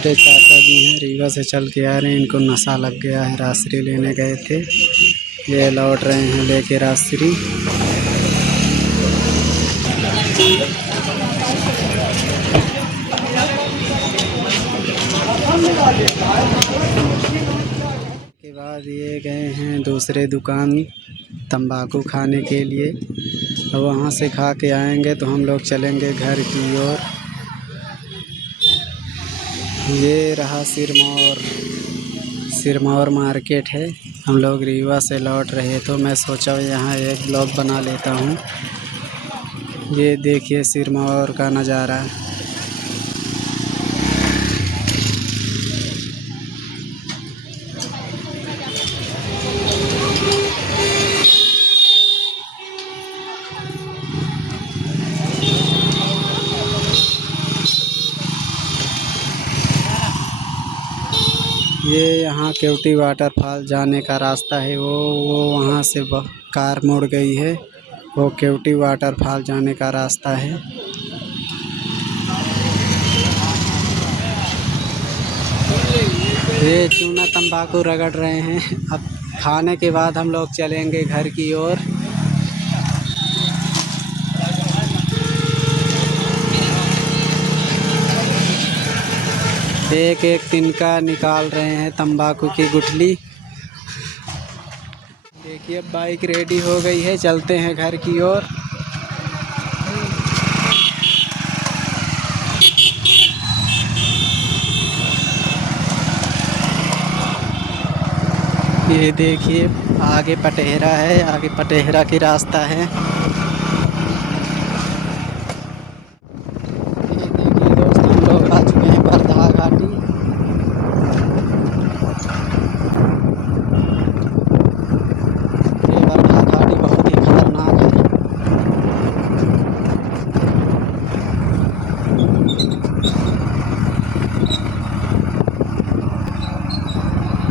मेरे चाचा जी हैं, रीवा से चल के आ रहे हैं। इनको नशा लग गया है, राजश्री लेने गए थे, ये लौट रहे हैं लेके राजश्री। के बाद ये गए हैं दूसरे दुकान तंबाकू खाने के लिए। अब वहाँ से खा के आएंगे तो हम लोग चलेंगे घर की ओर। ये रहा सिरमौर मार्केट है। हम लोग रीवा से लौट रहे तो मैं सोचा यहाँ एक ब्लॉग बना लेता हूँ। ये देखिए सिरमौर का नज़ारा। ये यहाँ केवटी वाटरफॉल जाने का रास्ता है। वो वहाँ से कार मुड़ गई है। वो केवटी वाटरफॉल जाने का रास्ता है। ये चूना तंबाकू रगड़ रहे हैं। अब खाने के बाद हम लोग चलेंगे घर की ओर। एक एक तिनका निकाल रहे हैं तंबाकू की गुठली। देखिए बाइक रेडी हो गई है, चलते हैं घर की ओर। ये देखिए आगे पटेहरा है, आगे पटेहरा की रास्ता है। ये देखिए दोस्त हम लोग आ चुके हैं बरधा घाटी। ये बरधा घाटी बहुत ही खतरनाक है।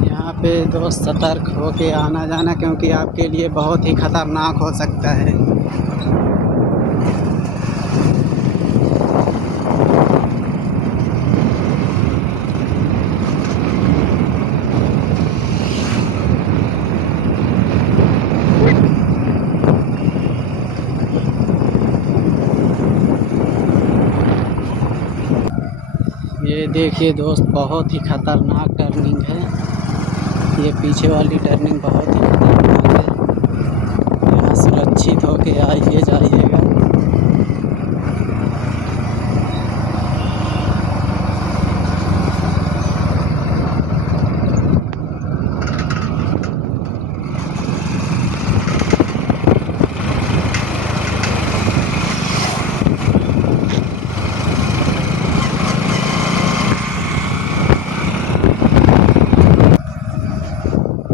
यहाँ पे दोस्त सतर्क होके आना जाना, क्योंकि आपके लिए बहुत ही खतरनाक हो सकता है। ये देखिए दोस्त बहुत ही खतरनाक टर्निंग है। ये पीछे वाली टर्निंग बहुत ही खतरनाक है। यहाँ सुरक्षित होके आइए जाइएगा।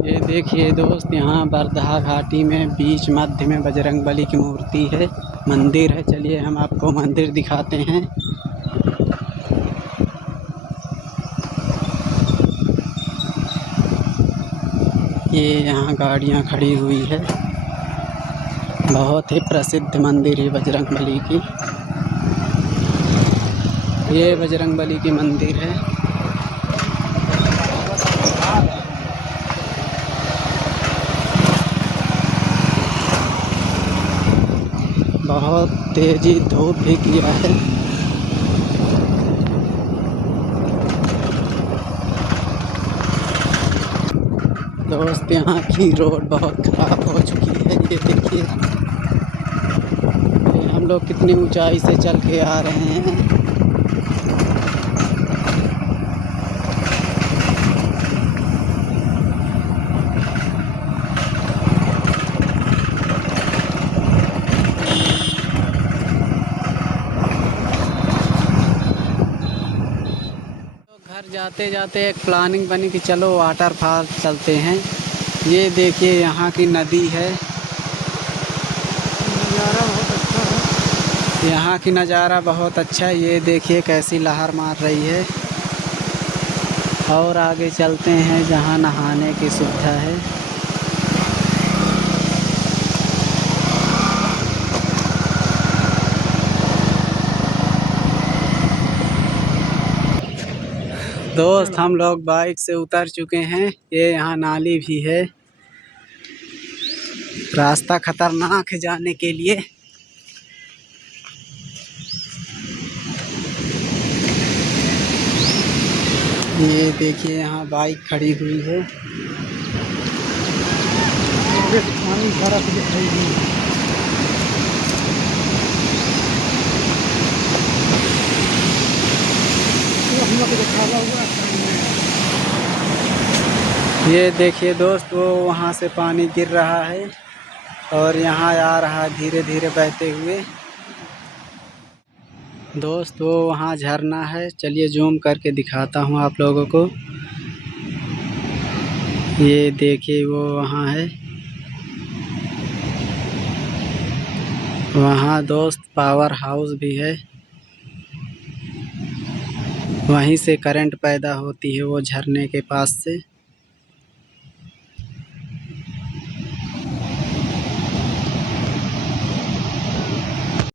ये देखिए दोस्त यहाँ बरधा घाटी में बीच मध्य में बजरंगबली की मूर्ति है, मंदिर है। चलिए हम आपको मंदिर दिखाते हैं। ये यहाँ गाड़ियाँ खड़ी हुई है। बहुत ही प्रसिद्ध मंदिर है बजरंगबली की। ये बजरंगबली की मंदिर है। बहुत तेजी धूप भी किया है। दोस्त यहाँ की रोड बहुत खराब हो चुकी है। ये देखिए हम लोग कितनी ऊंचाई से चल के आ रहे हैं। घर जाते जाते एक प्लानिंग बनी कि चलो वाटरफॉल चलते हैं। ये देखिए यहाँ की नदी है। नज़ारा बहुत अच्छा है। यहाँ की नज़ारा बहुत अच्छा है। ये देखिए कैसी लहर मार रही है। और आगे चलते हैं जहाँ नहाने की सुविधा है। दोस्त हम लोग बाइक से उतर चुके हैं। ये यहाँ नाली भी है। रास्ता खतरनाक है जाने के लिए। ये देखिए यहाँ बाइक खड़ी हुई है। पानी भरा दिखाई दी। ये देखिए दोस्त, वो वहाँ से पानी गिर रहा है और यहाँ आ रहा है धीरे धीरे बहते हुए। दोस्त वो वहाँ झरना है। चलिए जूम करके दिखाता हूँ आप लोगों को। ये देखिए वो वहाँ है। वहाँ दोस्त पावर हाउस भी है। वहीं से करंट पैदा होती है वो झरने के पास से।